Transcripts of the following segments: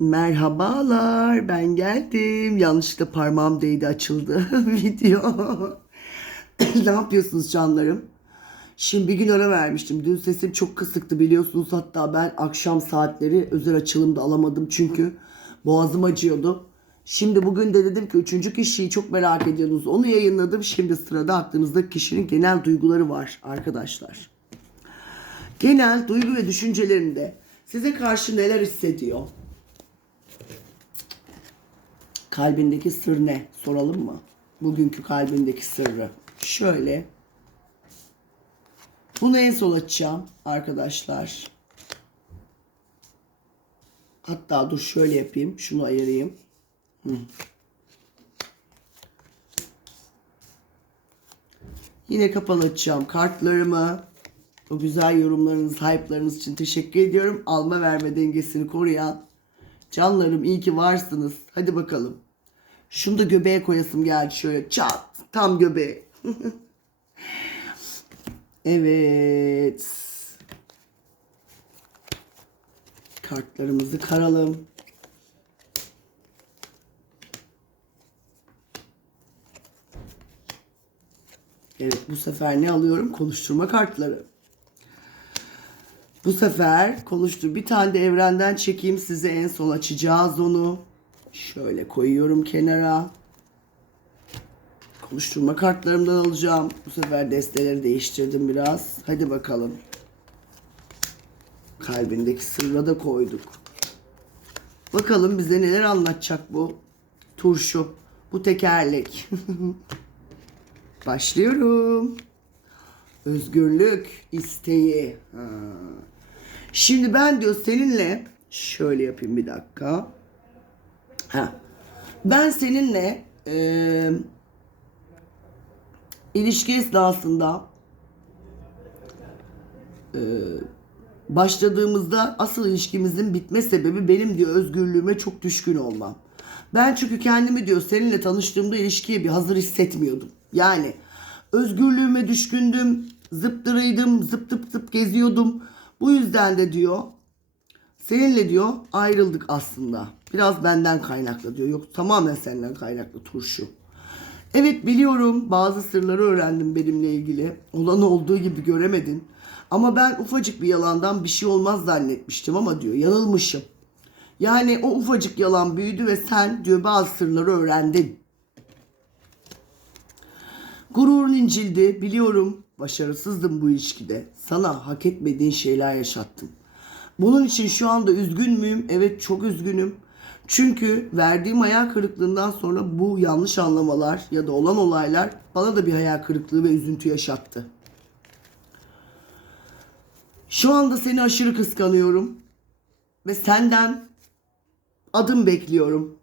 Merhabalar, ben geldim. Yanlışlıkla parmağım değdi, açıldı video. ne yapıyorsunuz canlarım? Şimdi bir gün ara vermiştim. Dün sesim çok kısıktı biliyorsunuz. Hatta ben akşam saatleri özel açılımda alamadım çünkü boğazım acıyordu. Şimdi bugün de dedim ki üçüncü kişiyi çok merak ediyorsunuz. Onu yayınladım. Şimdi sırada aklınızdaki kişinin genel duyguları var arkadaşlar. Genel duygu ve düşüncelerinde size karşı neler hissediyor? Kalbindeki sır ne? Soralım mı? Bugünkü kalbindeki sırrı. Şöyle. Bunu en sol açacağım arkadaşlar. Hatta dur şöyle yapayım. Şunu ayırayım. Hı. Yine kapalı açacağım kartlarımı. O güzel yorumlarınız, hype'larınız için teşekkür ediyorum. Alma verme dengesini koruyan canlarım iyi ki varsınız. Hadi bakalım. Şunu da göbeğe koyasım geldi şöyle çat tam göbeğe. evet. Kartlarımızı karalım. Evet bu sefer ne alıyorum? Konuşturma kartları. Bu sefer konuştur. Bir tane de evrenden çekeyim size en son açacağız onu. Şöyle koyuyorum kenara. Konuşturma kartlarımdan alacağım. Bu sefer desteleri değiştirdim biraz. Hadi bakalım. Kalbindeki sırra da koyduk. Bakalım bize neler anlatacak bu turşu, bu tekerlek. Başlıyorum. Özgürlük isteği. Ha. Şimdi ben diyor seninle şöyle yapayım bir dakika. Ha. Ben seninle e, ilişki esnasında e, başladığımızda asıl ilişkimizin bitme sebebi benim diyor özgürlüğüme çok düşkün olmam. Ben çünkü kendimi diyor seninle tanıştığımda ilişkiye bir hazır hissetmiyordum. Yani özgürlüğüme düşkündüm, zıptırıydım, zıp zıp zıp geziyordum. Bu yüzden de diyor seninle diyor ayrıldık aslında. Biraz benden kaynaklı diyor. Yok tamamen senden kaynaklı turşu. Evet biliyorum bazı sırları öğrendim benimle ilgili. Olan olduğu gibi göremedin. Ama ben ufacık bir yalandan bir şey olmaz zannetmiştim ama diyor yanılmışım. Yani o ufacık yalan büyüdü ve sen diyor bazı sırları öğrendin. Gururun incildi biliyorum. Başarısızdım bu ilişkide. Sana hak etmediğin şeyler yaşattım. Bunun için şu anda üzgün müyüm? Evet çok üzgünüm. Çünkü verdiğim hayal kırıklığından sonra bu yanlış anlamalar ya da olan olaylar bana da bir hayal kırıklığı ve üzüntü yaşattı. Şu anda seni aşırı kıskanıyorum ve senden adım bekliyorum.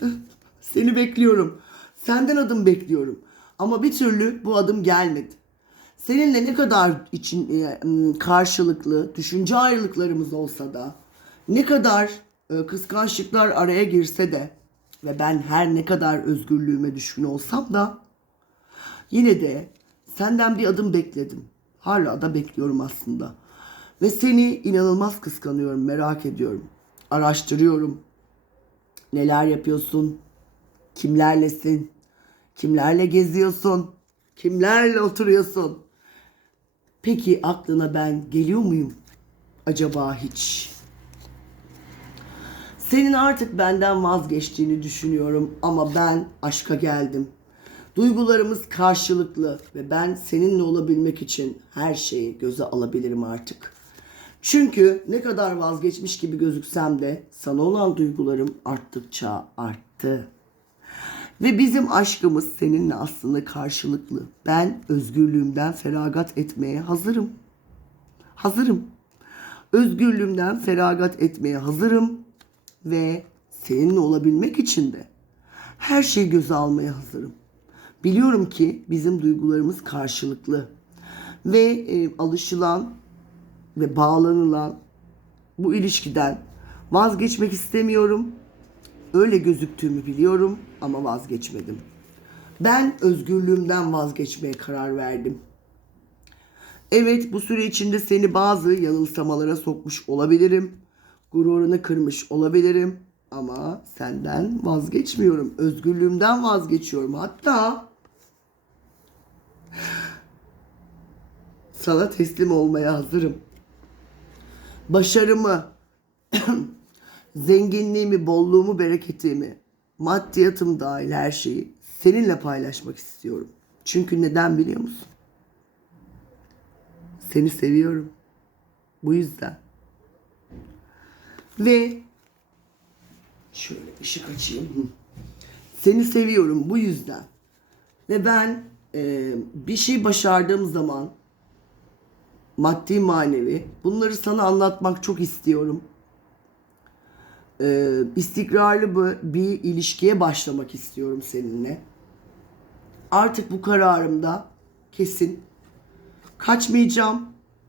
seni bekliyorum. Senden adım bekliyorum. Ama bir türlü bu adım gelmedi. Seninle ne kadar için e, karşılıklı düşünce ayrılıklarımız olsa da ne kadar e, kıskançlıklar araya girse de ve ben her ne kadar özgürlüğüme düşkün olsam da yine de senden bir adım bekledim. Hala da bekliyorum aslında. Ve seni inanılmaz kıskanıyorum, merak ediyorum. Araştırıyorum. Neler yapıyorsun? Kimlerlesin? Kimlerle geziyorsun? Kimlerle oturuyorsun? Peki aklına ben geliyor muyum? Acaba hiç? Senin artık benden vazgeçtiğini düşünüyorum ama ben aşka geldim. Duygularımız karşılıklı ve ben seninle olabilmek için her şeyi göze alabilirim artık. Çünkü ne kadar vazgeçmiş gibi gözüksem de sana olan duygularım arttıkça arttı. Ve bizim aşkımız seninle aslında karşılıklı. Ben özgürlüğümden feragat etmeye hazırım. Hazırım. Özgürlüğümden feragat etmeye hazırım ve seninle olabilmek için de her şeyi göze almaya hazırım. Biliyorum ki bizim duygularımız karşılıklı ve e, alışılan ve bağlanılan bu ilişkiden vazgeçmek istemiyorum. Öyle gözüktüğümü biliyorum ama vazgeçmedim. Ben özgürlüğümden vazgeçmeye karar verdim. Evet bu süre içinde seni bazı yanılsamalara sokmuş olabilirim. Gururunu kırmış olabilirim. ama senden vazgeçmiyorum. Özgürlüğümden vazgeçiyorum. Hatta sana teslim olmaya hazırım. Başarımı, zenginliğimi, bolluğumu, bereketimi, maddiyatım dahil her şeyi seninle paylaşmak istiyorum. Çünkü neden biliyor musun? Seni seviyorum. Bu yüzden. Ve şöyle ışık açayım. Seni seviyorum bu yüzden. Ve ben e, bir şey başardığım zaman maddi manevi bunları sana anlatmak çok istiyorum. E, istikrarlı bir, ilişkiye başlamak istiyorum seninle. Artık bu kararımda kesin. Kaçmayacağım.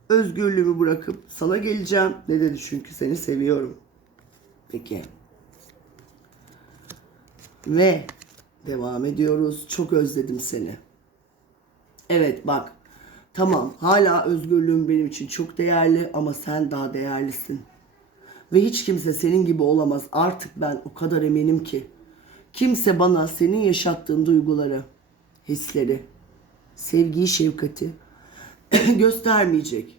Özgürlüğümü bırakıp sana geleceğim. Ne dedi çünkü seni seviyorum. Peki. Ve devam ediyoruz. Çok özledim seni. Evet bak. Tamam hala özgürlüğüm benim için çok değerli ama sen daha değerlisin. Ve hiç kimse senin gibi olamaz. Artık ben o kadar eminim ki. Kimse bana senin yaşattığın duyguları, hisleri, sevgiyi, şefkati göstermeyecek.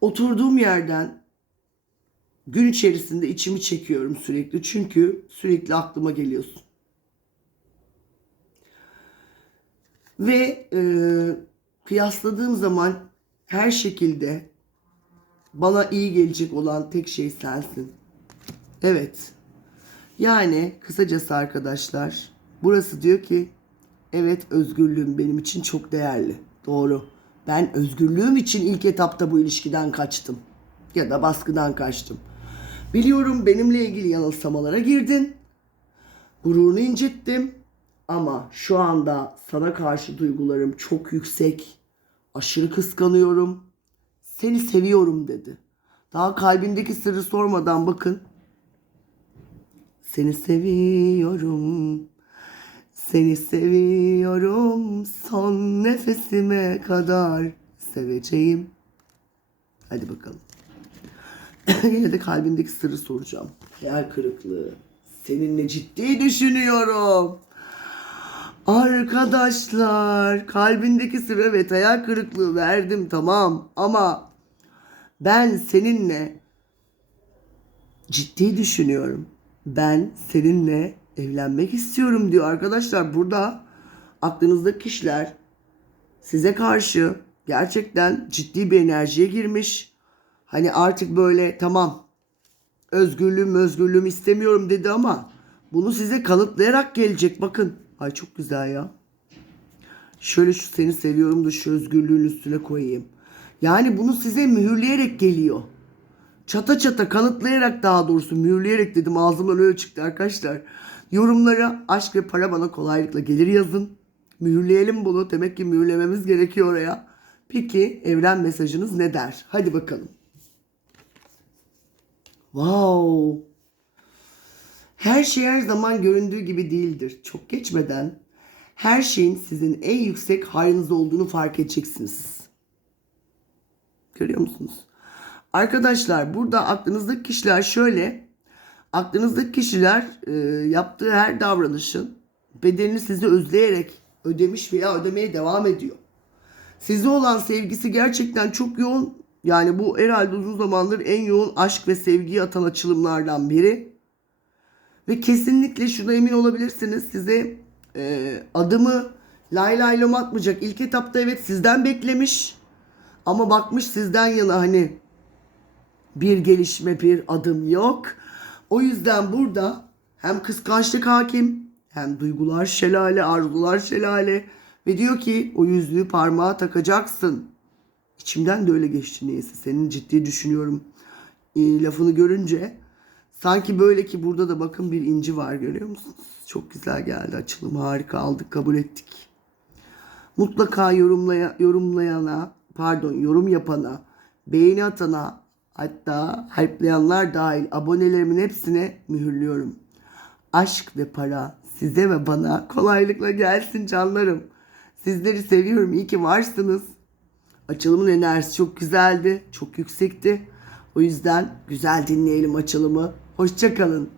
Oturduğum yerden gün içerisinde içimi çekiyorum sürekli. Çünkü sürekli aklıma geliyorsun. Ve e, kıyasladığım zaman her şekilde bana iyi gelecek olan tek şey sensin. Evet. Yani kısacası arkadaşlar burası diyor ki evet özgürlüğüm benim için çok değerli. Doğru. Ben özgürlüğüm için ilk etapta bu ilişkiden kaçtım. Ya da baskıdan kaçtım. Biliyorum benimle ilgili yanılsamalara girdin. Gururunu incittim. Ama şu anda sana karşı duygularım çok yüksek. Aşırı kıskanıyorum. Seni seviyorum dedi. Daha kalbindeki sırrı sormadan bakın. Seni seviyorum. Seni seviyorum. Son nefesime kadar seveceğim. Hadi bakalım. Yine de kalbindeki sırrı soracağım. Hayal kırıklığı. Seninle ciddi düşünüyorum. Arkadaşlar kalbindeki sır evet hayal kırıklığı verdim tamam ama ben seninle ciddi düşünüyorum. Ben seninle evlenmek istiyorum diyor arkadaşlar. Burada aklınızdaki kişiler size karşı gerçekten ciddi bir enerjiye girmiş. Hani artık böyle tamam özgürlüğüm özgürlüğüm istemiyorum dedi ama bunu size kanıtlayarak gelecek bakın. Ay çok güzel ya. Şöyle şu seni seviyorum da şu özgürlüğün üstüne koyayım. Yani bunu size mühürleyerek geliyor. Çata çata kanıtlayarak daha doğrusu mühürleyerek dedim ağzımdan öyle çıktı arkadaşlar. Yorumlara aşk ve para bana kolaylıkla gelir yazın. Mühürleyelim bunu. Demek ki mühürlememiz gerekiyor oraya. Peki evren mesajınız ne der? Hadi bakalım. Wow. Her şey her zaman göründüğü gibi değildir. Çok geçmeden her şeyin sizin en yüksek hayrınız olduğunu fark edeceksiniz. Görüyor musunuz? Arkadaşlar burada aklınızdaki kişiler şöyle. Aklınızdaki kişiler e, yaptığı her davranışın bedelini sizi özleyerek ödemiş veya ödemeye devam ediyor. Size olan sevgisi gerçekten çok yoğun. Yani bu herhalde uzun zamandır en yoğun aşk ve sevgiyi atan açılımlardan biri. Ve kesinlikle şuna emin olabilirsiniz. Size e, adımı lay lay lom atmayacak. İlk etapta evet sizden beklemiş. Ama bakmış sizden yana hani bir gelişme bir adım yok. O yüzden burada hem kıskançlık hakim hem duygular şelale, arzular şelale ve diyor ki o yüzüğü parmağa takacaksın. İçimden de öyle geçti neyse. Senin ciddi düşünüyorum e, lafını görünce. Sanki böyle ki burada da bakın bir inci var görüyor musunuz? Çok güzel geldi açılım harika aldık kabul ettik. Mutlaka yorumlaya, yorumlayana pardon yorum yapana beğeni atana hatta hype'layanlar dahil abonelerimin hepsine mühürlüyorum. Aşk ve para size ve bana kolaylıkla gelsin canlarım. Sizleri seviyorum. İyi ki varsınız. Açılımın enerjisi çok güzeldi. Çok yüksekti. O yüzden güzel dinleyelim açılımı. Hoşçakalın.